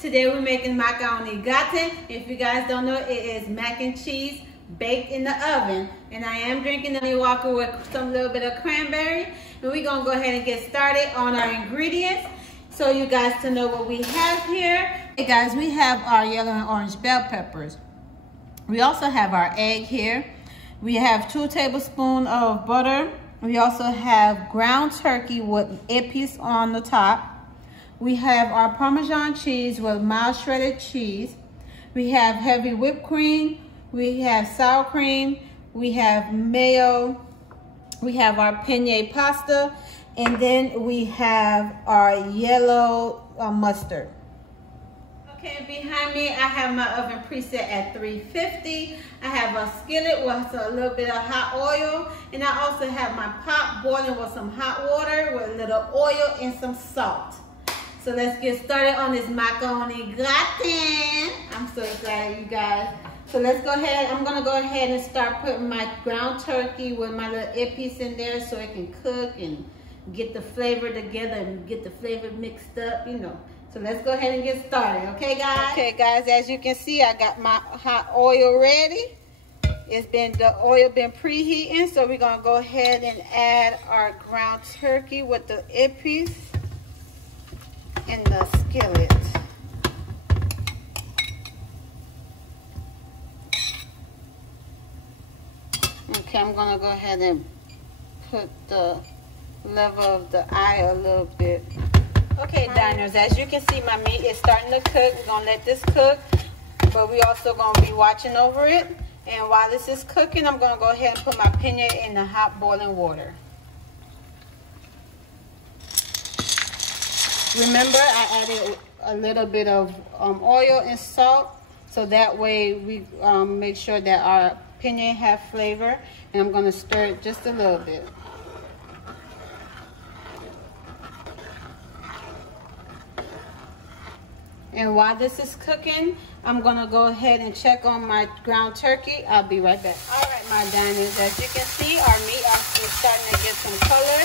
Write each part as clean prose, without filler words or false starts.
Today we're making macaroni gratin. If you guys don't know, it is mac and cheese baked in the oven. And I am drinking the Walker with some little bit of cranberry. And we're gonna go ahead and get started on our ingredients so you guys to know what we have here. Hey guys, we have our yellow and orange bell peppers. We also have our egg here. We have 2 tablespoons of butter. We also have ground turkey with epis on the top. We have our Parmesan cheese with mild shredded cheese. We have heavy whipped cream. We have sour cream. We have mayo. We have our penne pasta. And then we have our yellow mustard. Okay, behind me, I have my oven preset at 350. I have a skillet with a little bit of hot oil. And I also have my pot boiling with some hot water with a little oil and some salt. So let's get started on this macaroni gratin. I'm so excited, you guys. So let's go ahead. I'm gonna go ahead and start putting my ground turkey with my little epis in there so it can cook and get the flavor together and get the flavor mixed up, you know. So let's go ahead and get started, okay guys? Okay guys, as you can see, I got my hot oil ready. The oil been preheating, so we're gonna go ahead and add our ground turkey with the epis in the skillet. Okay, I'm gonna go ahead and put the level of the eye a little bit. Okay, diners, as you can see, my meat is starting to cook. We're gonna let this cook, but we also gonna be watching over it. And while this is cooking, I'm gonna go ahead and put my penne in the hot boiling water. Remember, I added a little bit of oil and salt, so that way we make sure that our penne have flavor. And I'm gonna stir it just a little bit. And while this is cooking, I'm gonna go ahead and check on my ground turkey. I'll be right back. All right, my diners, as you can see, our meat is starting to get some color.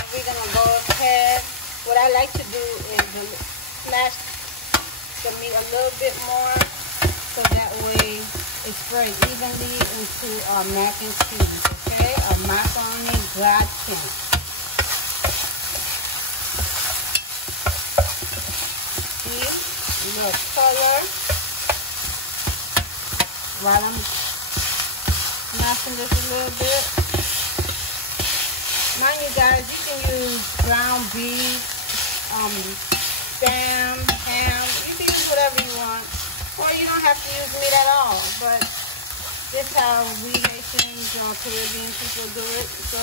And we're gonna go ahead. What I like to do is smash the meat a little bit more so that way it spreads evenly into our mac and cheese, okay? Our macaroni gratin. See, a little color. While I'm smashing this a little bit. Mind you guys, you can use ground beef, spam, ham, you can use whatever you want, or you don't have to use meat at all, but this is how we Haitians, Caribbean people do it. So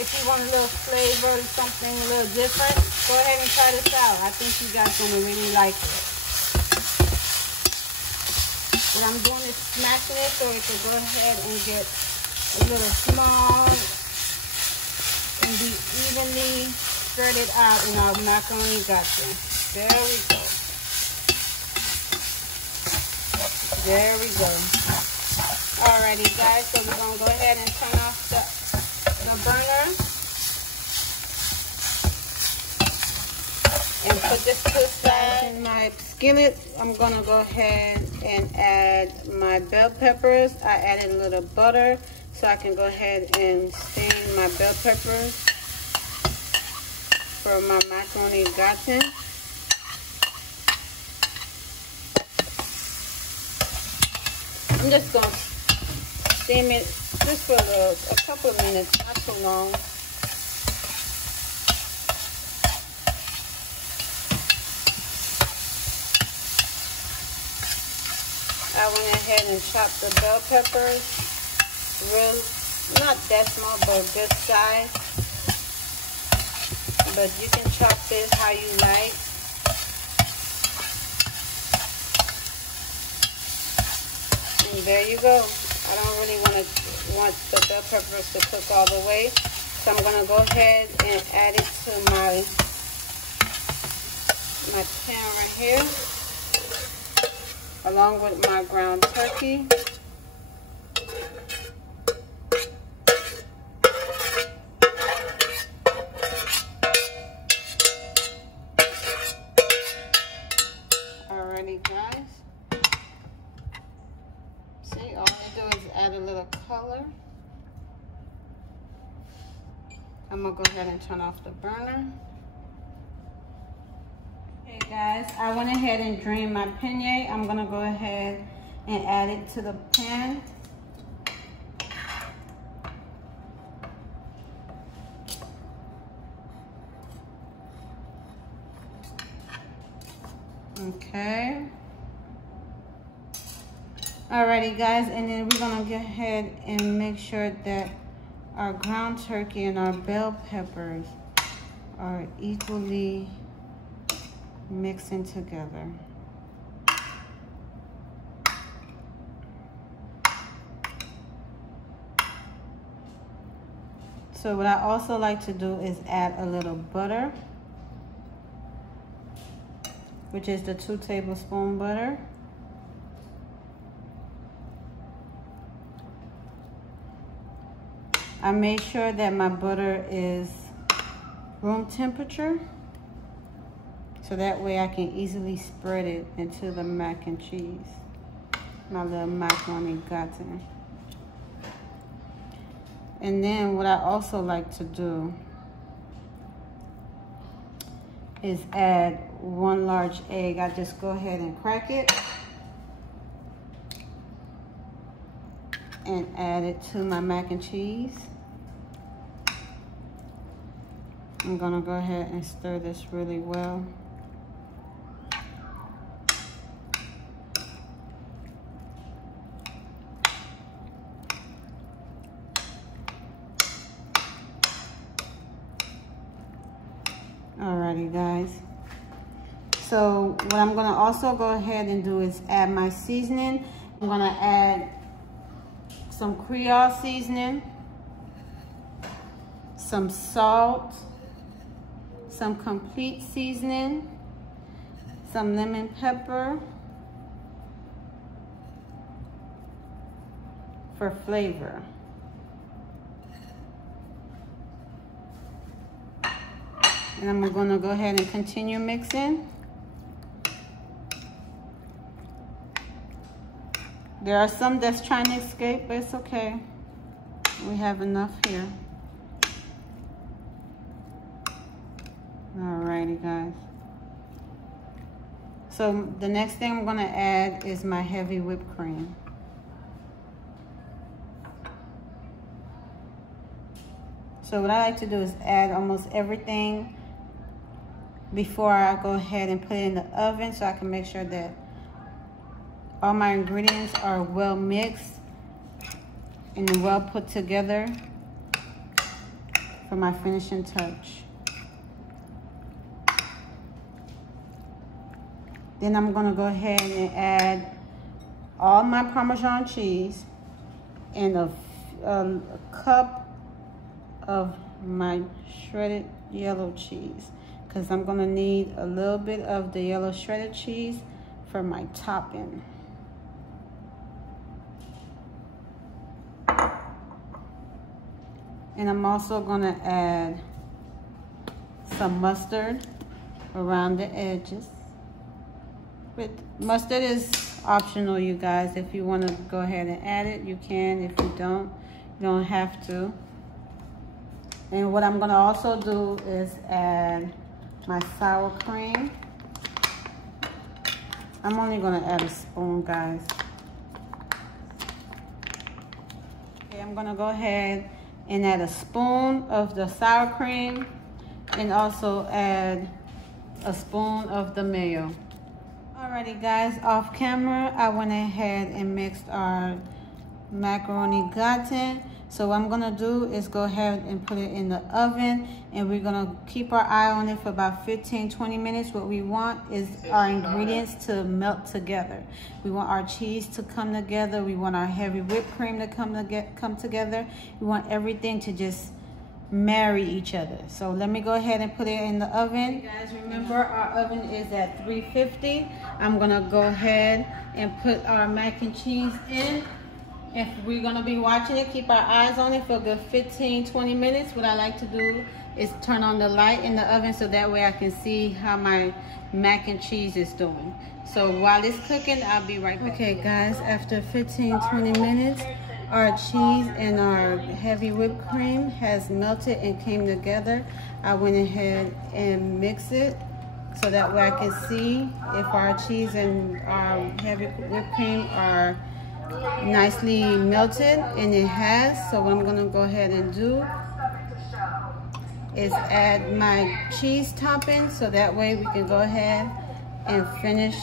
if you want a little flavor, something a little different, go ahead and try this out. I think you guys are gonna really like it. What I'm doing is smashing it so it can go ahead and get a little small and be evenly spread it out in our macaroni gratin. There we go. There we go. Alrighty guys, so we're gonna go ahead and turn off the burner and put this to the side. In my skillet, I'm gonna go ahead and add my bell peppers. I added a little butter so I can go ahead and stain my bell peppers for my macaroni gratin. I'm just going to steam it just for a couple of minutes, not too long. I went ahead and chopped the bell peppers, not that small, but good size. But you can chop this how you like. And there you go. I don't really want the bell peppers to cook all the way. So I'm gonna go ahead and add it to my pan right here, along with my ground turkey. I'm gonna go ahead and turn off the burner. Okay guys, I went ahead and drained my penne. I'm gonna go ahead and add it to the pan. Okay. Alrighty guys, and then we're gonna go ahead and make sure that our ground turkey and our bell peppers are equally mixing together. So what I also like to do is add a little butter, which is the 2 tablespoon butter. I made sure that my butter is room temperature, so that way I can easily spread it into the mac and cheese, my little macaroni gratin. And then what I also like to do is add 1 large egg. I just go ahead and crack it and add it to my mac and cheese. I'm gonna go ahead and stir this really well. Alrighty guys, so what I'm gonna also go ahead and do is add my seasoning. I'm gonna add some Creole seasoning, some salt, some complete seasoning, some lemon pepper for flavor. And I'm gonna go ahead and continue mixing. There are some that's trying to escape, but it's okay. We have enough here. Alrighty guys. So the next thing I'm gonna add is my heavy whipped cream. So what I like to do is add almost everything before I go ahead and put it in the oven, so I can make sure that all my ingredients are well mixed and well put together for my finishing touch. Then I'm gonna go ahead and add all my Parmesan cheese and a cup of my shredded yellow cheese, because I'm gonna need a little bit of the yellow shredded cheese for my topping. And I'm also gonna add some mustard around the edges. But mustard is optional, you guys. If you wanna go ahead and add it, you can. If you don't have to. And what I'm gonna also do is add my sour cream. I'm only gonna add a spoon, guys. Okay, I'm gonna go ahead and add a spoon of the sour cream and also add a spoon of the mayo. Alrighty guys, off camera, I went ahead and mixed our macaroni gratin. So what I'm gonna do is go ahead and put it in the oven, and we're gonna keep our eye on it for about 15-20 minutes. What we want is our ingredients to melt together. We want our cheese to come together. We want our heavy whipped cream to come together. We want everything to just marry each other. So let me go ahead and put it in the oven. You guys, remember our oven is at 350. I'm gonna go ahead and put our mac and cheese in. If we're gonna be watching it, keep our eyes on it for a good 15-20 minutes. What I like to do is turn on the light in the oven so that way I can see how my mac and cheese is doing. So while it's cooking, I'll be right back. Okay guys, after 15-20 minutes, our cheese and our heavy whipped cream has melted and came together, I went ahead and mixed it so that way I can see if our cheese and our heavy whipped cream are nicely melted, and it has. So what I'm gonna go ahead and do is add my cheese topping so that way we can go ahead and finish,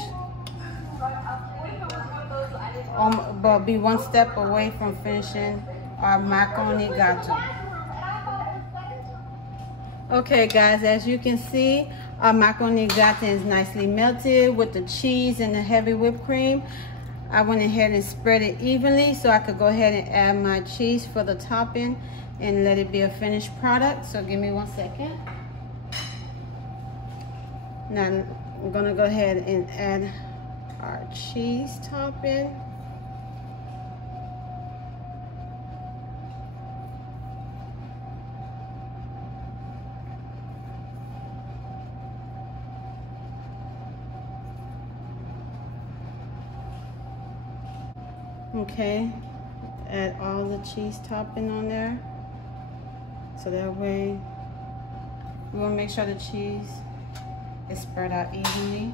but be one step away from finishing our macaroni gratin. Okay guys, as you can see, our macaroni gratin is nicely melted with the cheese and the heavy whipped cream. I went ahead and spread it evenly so I could go ahead and add my cheese for the topping and let it be a finished product. So give me 1 second. Now I'm gonna go ahead and add our cheese topping. Okay, add all the cheese topping on there. So that way, we want to make sure the cheese is spread out evenly.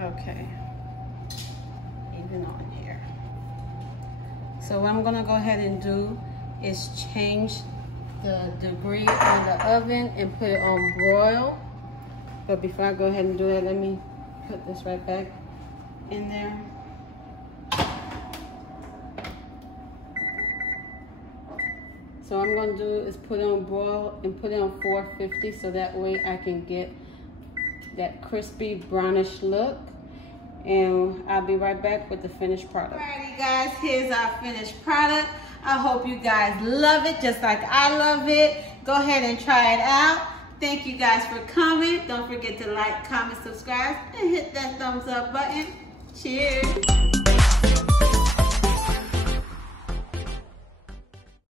Okay, even on here. So what I'm gonna go ahead and do is change the degree on the oven and put it on broil. But before I go ahead and do that, let me put this right back in there. So what I'm gonna do is put it on broil and put it on 450 so that way I can get that crispy brownish look. And I'll be right back with the finished product. Alrighty guys, here's our finished product. I hope you guys love it just like I love it. Go ahead and try it out. Thank you guys for coming. Don't forget to like, comment, subscribe, and hit that thumbs up button. Cheers.